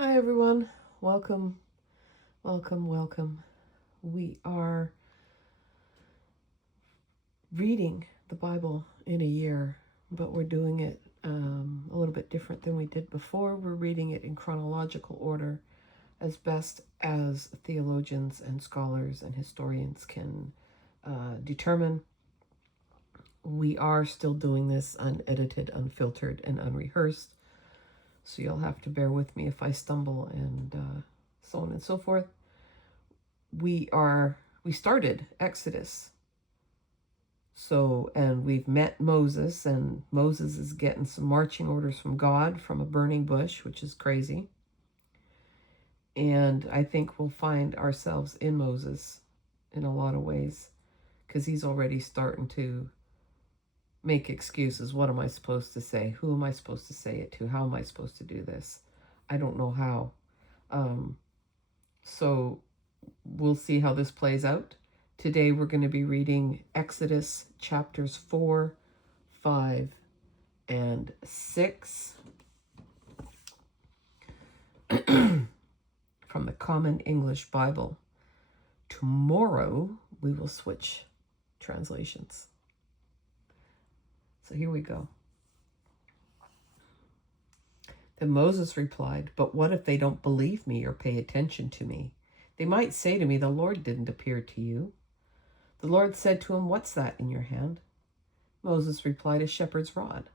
Hi everyone, welcome, welcome. We are reading the Bible in a year, but we're doing it a little bit different than we did before. We're reading it in chronological order as best as theologians and scholars and historians can determine. We are still doing this unedited, unfiltered, and unrehearsed, so you'll have to bear with me if I stumble and so on and so forth. We started Exodus. And we've met Moses, and Moses is getting some marching orders from God from a burning bush, which is crazy. And I think we'll find ourselves in Moses in a lot of ways, because he's already starting to make excuses. What am I supposed to say? Who am I supposed to say it to? How am I supposed to do this? I don't know how. So we'll see how this plays out. Today we're going to be reading Exodus chapters 4, 5, and 6 from the Common English Bible. Tomorrow we will switch translations. So here we go. Then Moses replied, "But what if they don't believe me or pay attention to me? They might say to me, 'The Lord didn't appear to you.' The Lord said to him, 'What's that in your hand?' Moses replied, 'A shepherd's rod.'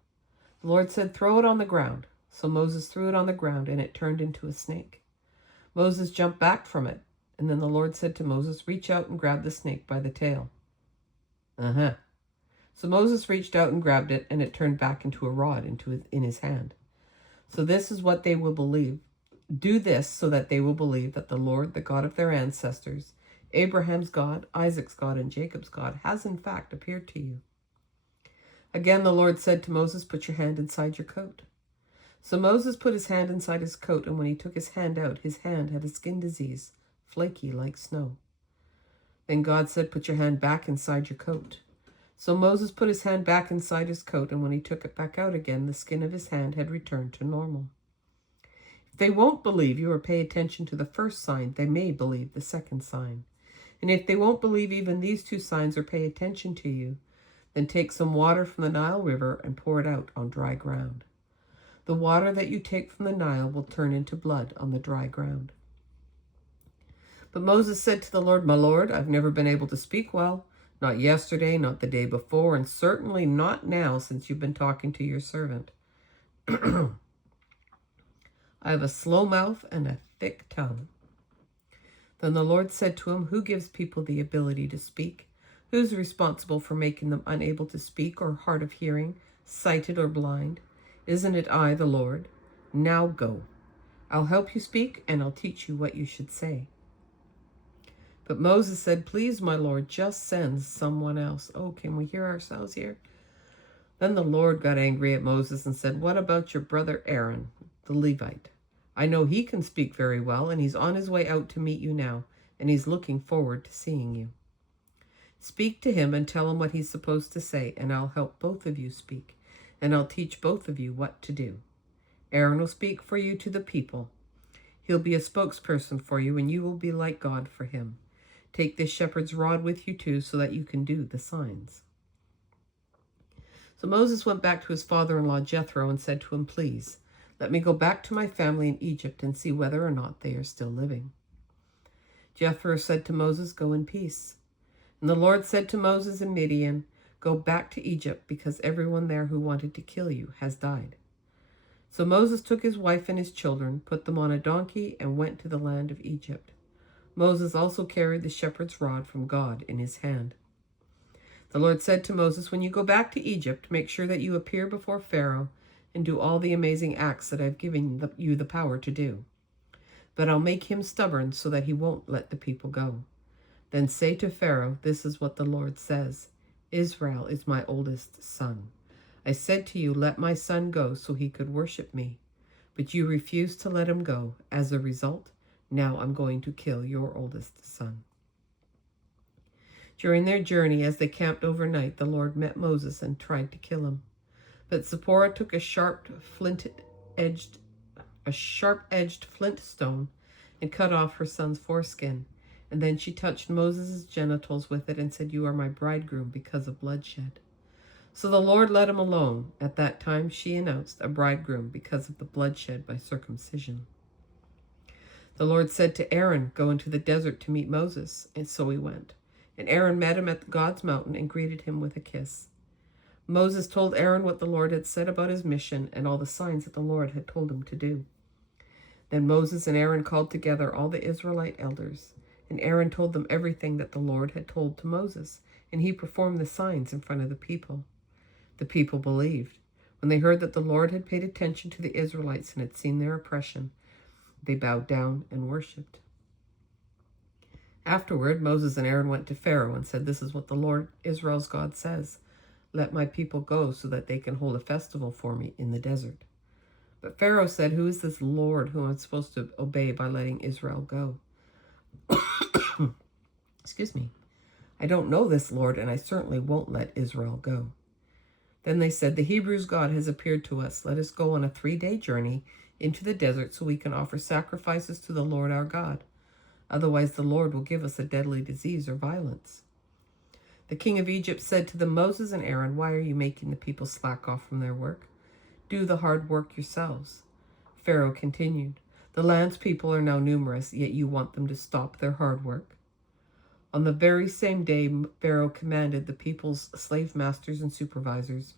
The Lord said, 'Throw it on the ground.' So Moses threw it on the ground, and it turned into a snake. Moses jumped back from it, and then the Lord said to Moses, 'Reach out and grab the snake by the tail.'" So Moses reached out and grabbed it, and it turned back into a rod in his hand. So this is what they will believe. Do this so that they will believe that the Lord, the God of their ancestors, Abraham's God, Isaac's God, and Jacob's God, has in fact appeared to you. Again, the Lord said to Moses, "Put your hand inside your coat." So Moses put his hand inside his coat, and when he took his hand out, his hand had a skin disease, flaky like snow. Then God said, "Put your hand back inside your coat." So Moses put his hand back inside his coat, and when he took it back out again, the skin of his hand had returned to normal. If they won't believe you or pay attention to the first sign, they may believe the second sign. And if they won't believe even these two signs or pay attention to you, then take some water from the Nile River and pour it out on dry ground. The water that you take from the Nile will turn into blood on the dry ground. But Moses said to the Lord, "My Lord, I've never been able to speak well, not yesterday, not the day before, and certainly not now since you've been talking to your servant. I have a slow mouth and a thick tongue." Then the Lord said to him, "Who gives people the ability to speak? Who's responsible for making them unable to speak or hard of hearing, sighted or blind? Isn't it I, the Lord? Now go. I'll help you speak, and I'll teach you what you should say." But Moses said, "Please, my Lord, just send someone else." Oh, can we hear ourselves here? Then the Lord got angry at Moses and said, "What about your brother Aaron, the Levite? I know he can speak very well, and he's on his way out to meet you now, and he's looking forward to seeing you. Speak to him and tell him what he's supposed to say, and I'll help both of you speak, and I'll teach both of you what to do. Aaron will speak for you to the people. He'll be a spokesperson for you, and you will be like God for him. Take this shepherd's rod with you too, so that you can do the signs." So Moses went back to his father-in-law Jethro and said to him, "Please, let me go back to my family in Egypt and see whether or not they are still living." Jethro said to Moses, "Go in peace." And the Lord said to Moses in Midian, "Go back to Egypt, because everyone there who wanted to kill you has died." So Moses took his wife and his children, put them on a donkey, and went to the land of Egypt. Moses also carried the shepherd's rod from God in his hand. The Lord said to Moses, "When you go back to Egypt, make sure that you appear before Pharaoh and do all the amazing acts that I've given you the power to do. But I'll make him stubborn so that he won't let the people go. Then say to Pharaoh, 'This is what the Lord says. Israel is my oldest son. I said to you, let my son go so he could worship me. But you refused to let him go. As a result, now I'm going to kill your oldest son.'" During their journey, as they camped overnight, the Lord met Moses and tried to kill him. But Zipporah took a sharp flint-edged a sharp-edged flint stone and cut off her son's foreskin. And then she touched Moses' genitals with it and said, "You are my bridegroom because of bloodshed." So the Lord let him alone. At that time she announced, "A bridegroom because of the bloodshed by circumcision." The Lord said to Aaron, "Go into the desert to meet Moses." And so he went. And Aaron met him at God's mountain and greeted him with a kiss. Moses told Aaron what the Lord had said about his mission and all the signs that the Lord had told him to do. Then Moses and Aaron called together all the Israelite elders, and Aaron told them everything that the Lord had told to Moses, and he performed the signs in front of the people. The people believed. When they heard that the Lord had paid attention to the Israelites and had seen their oppression, they bowed down and worshipped. Afterward, Moses and Aaron went to Pharaoh and said, "This is what the Lord, Israel's God, says. Let my people go so that they can hold a festival for me in the desert." But Pharaoh said, "Who is this Lord whom I'm supposed to obey by letting Israel go?" Excuse me. "I don't know this Lord, and I certainly won't let Israel go." Then they said, "The Hebrews' God has appeared to us. Let us go on a 3-day journey into the desert so we can offer sacrifices to the Lord our God. Otherwise the Lord will give us a deadly disease or violence." The king of Egypt said to them, "Moses and Aaron, why are you making the people slack off from their work? Do the hard work yourselves." Pharaoh continued, "The land's people are now numerous, yet you want them to stop their hard work." On the very same day, Pharaoh commanded the people's slave masters and supervisors,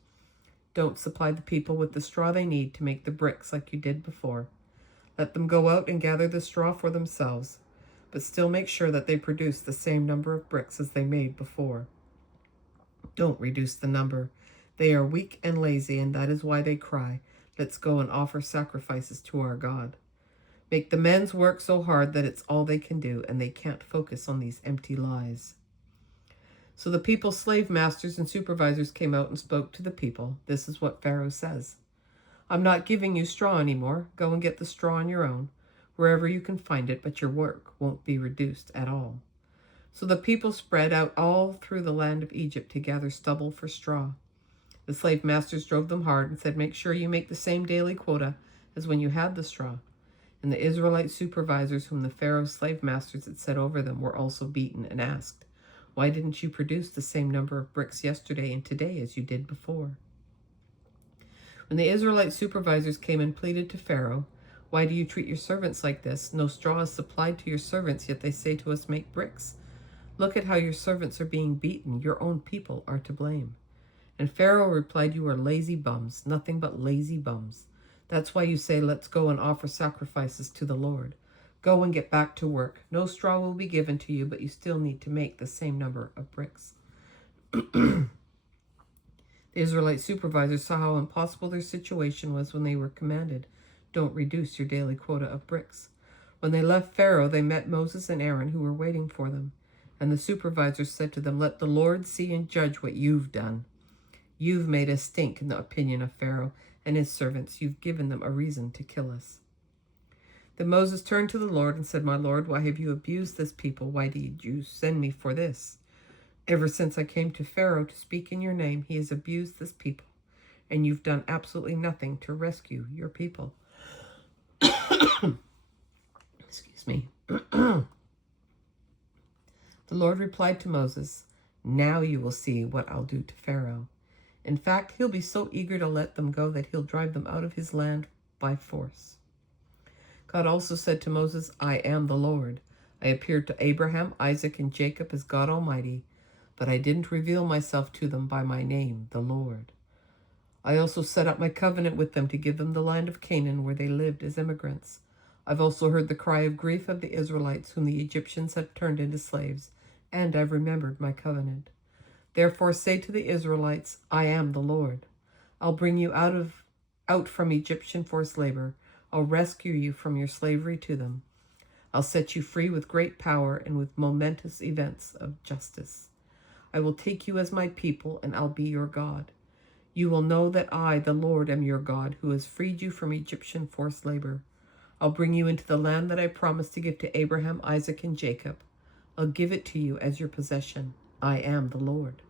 "Don't supply the people with the straw they need to make the bricks like you did before. Let them go out and gather the straw for themselves, but still make sure that they produce the same number of bricks as they made before. Don't reduce the number. They are weak and lazy, and that is why they cry, 'Let's go and offer sacrifices to our God.' Make the men's work so hard that it's all they can do, and they can't focus on these empty lies." So the people's slave masters and supervisors came out and spoke to the people. "This is what Pharaoh says. I'm not giving you straw anymore. Go and get the straw on your own, wherever you can find it, but your work won't be reduced at all." So the people spread out all through the land of Egypt to gather stubble for straw. The slave masters drove them hard and said, "Make sure you make the same daily quota as when you had the straw." And the Israelite supervisors whom the Pharaoh's slave masters had set over them were also beaten and asked, "Why didn't you produce the same number of bricks yesterday and today as you did before?" When the Israelite supervisors came and pleaded to Pharaoh, "Why do you treat your servants like this? No straw is supplied to your servants, yet they say to us, 'Make bricks.' Look at how your servants are being beaten. Your own people are to blame." And Pharaoh replied, "You are lazy bums, nothing but lazy bums. That's why you say, 'Let's go and offer sacrifices to the Lord.' Go and get back to work. No straw will be given to you, but you still need to make the same number of bricks." The Israelite supervisors saw how impossible their situation was when they were commanded, "Don't reduce your daily quota of bricks." When they left Pharaoh, they met Moses and Aaron, who were waiting for them. And the supervisors said to them, "Let the Lord see and judge what you've done. You've made us stink in the opinion of Pharaoh and his servants. You've given them a reason to kill us." Then Moses turned to the Lord and said, "My Lord, why have you abused this people? Why did you send me for this? Ever since I came to Pharaoh to speak in your name, he has abused this people, and you've done absolutely nothing to rescue your people." Excuse me. The Lord replied to Moses, "Now you will see what I'll do to Pharaoh. In fact, he'll be so eager to let them go that he'll drive them out of his land by force." God also said to Moses, "I am the Lord. I appeared to Abraham, Isaac, and Jacob as God Almighty, but I didn't reveal myself to them by my name, the Lord. I also set up my covenant with them to give them the land of Canaan where they lived as immigrants. I've also heard the cry of grief of the Israelites whom the Egyptians had turned into slaves, and I've remembered my covenant. Therefore say to the Israelites, I am the Lord. I'll bring you out from Egyptian forced labor. I'll rescue you from your slavery to them. I'll set you free with great power and with momentous events of justice. I will take you as my people, and I'll be your God. You will know that I, the Lord, am your God, who has freed you from Egyptian forced labor. I'll bring you into the land that I promised to give to Abraham, Isaac, and Jacob. I'll give it to you as your possession. I am the Lord."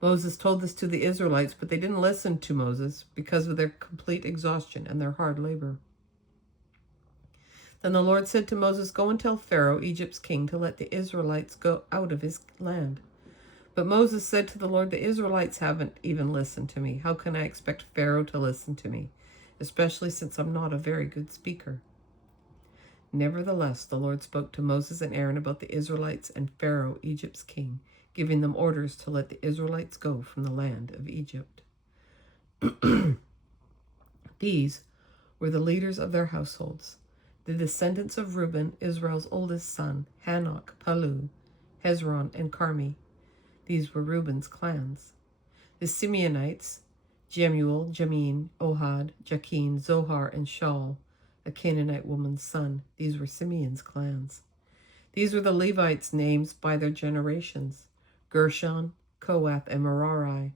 Moses told this to the Israelites, but they didn't listen to Moses because of their complete exhaustion and their hard labor. Then the Lord said to Moses, "Go and tell Pharaoh, Egypt's king, to let the Israelites go out of his land." But Moses said to the Lord, "The Israelites haven't even listened to me. How can I expect Pharaoh to listen to me, especially since I'm not a very good speaker?" Nevertheless, the Lord spoke to Moses and Aaron about the Israelites and Pharaoh, Egypt's king, giving them orders to let the Israelites go from the land of Egypt. These were the leaders of their households, the descendants of Reuben, Israel's oldest son, Hanok, Palu, Hezron, and Carmi. These were Reuben's clans. The Simeonites, Jemuel, Jamin, Ohad, Jachin, Zohar, and Shaul, a Canaanite woman's son. These were Simeon's clans. These were the Levites' names by their generations: Gershon, Kohath, and Merari.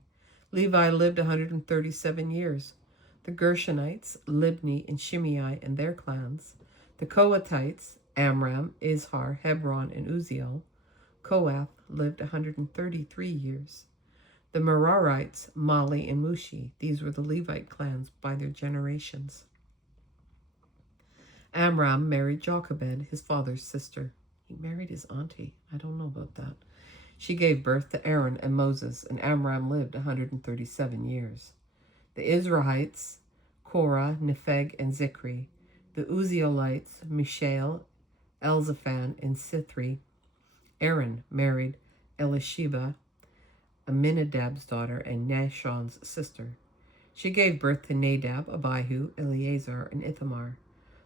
Levi lived 137 years. The Gershonites, Libni and Shimei and their clans. The Kohathites, Amram, Izhar, Hebron, and Uziel. Kohath lived 133 years. The Merarites, Mali and Mushi. These were the Levite clans by their generations. Amram married Jochebed, his father's sister. He married his auntie. I don't know about that. She gave birth to Aaron and Moses, and Amram lived 137 years. The Israelites, Korah, Nepheg, and Zikri. The Uzielites, Mishael, Elzaphan, and Sithri. Aaron married Elisheba, Aminadab's daughter and Nashon's sister. She gave birth to Nadab, Abihu, Eleazar, and Ithamar.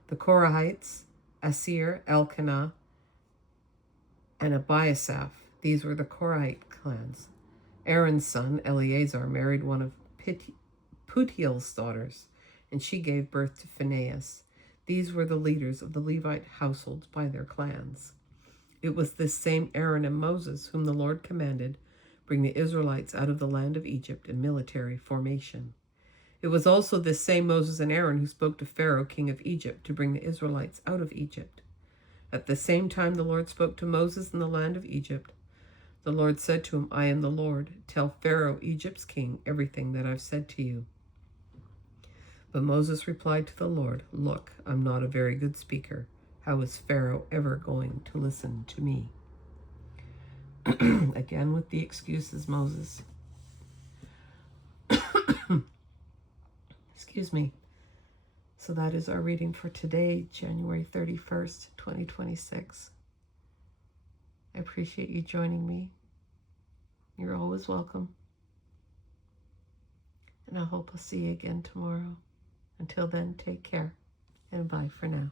The Korahites, Asir, Elkanah, and Abiasaph. These were the Korahite clans. Aaron's son, Eleazar, married one of Putiel's daughters, and she gave birth to Phinehas. These were the leaders of the Levite households by their clans. It was this same Aaron and Moses whom the Lord commanded, bring the Israelites out of the land of Egypt in military formation. It was also this same Moses and Aaron who spoke to Pharaoh, king of Egypt, to bring the Israelites out of Egypt. At the same time the Lord spoke to Moses in the land of Egypt. The Lord said to him, "I am the Lord. Tell Pharaoh, Egypt's king, everything that I've said to you." But Moses replied to the Lord, "Look, I'm not a very good speaker. How is Pharaoh ever going to listen to me?" Again with the excuses, Moses. Excuse me. So that is our reading for today, January 31st, 2026. I appreciate you joining me. You're always welcome. And I hope I'll see you again tomorrow. Until then, take care and bye for now.